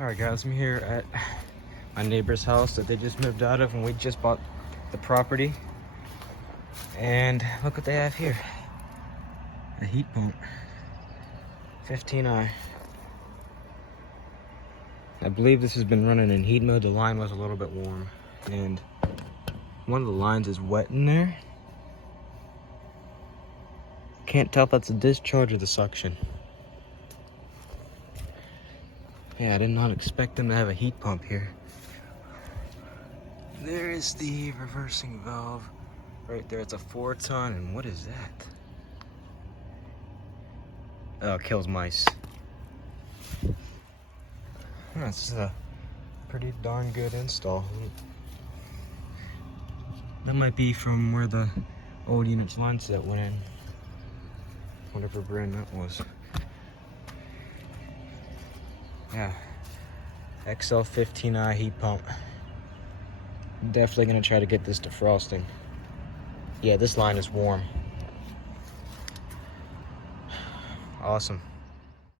Alright guys, I'm here at my neighbor's house that they just moved out of, and we just bought the property. And look what they have here. A heat pump. 15i. I believe this has been running in heat mode. The line was a little bit warm, and one of the lines is wet in there. Can't tell if that's a discharge or the suction. Yeah, I did not expect them to have a heat pump here. There is the reversing valve. Right there, it's a 4-ton, and what is that? Oh, it kills mice. That's a pretty darn good install. That might be from where the old unit's line set went in. Whatever brand that was. Yeah. XL15i heat pump. Definitely gonna try to get this defrosting. Yeah, this line is warm. Awesome.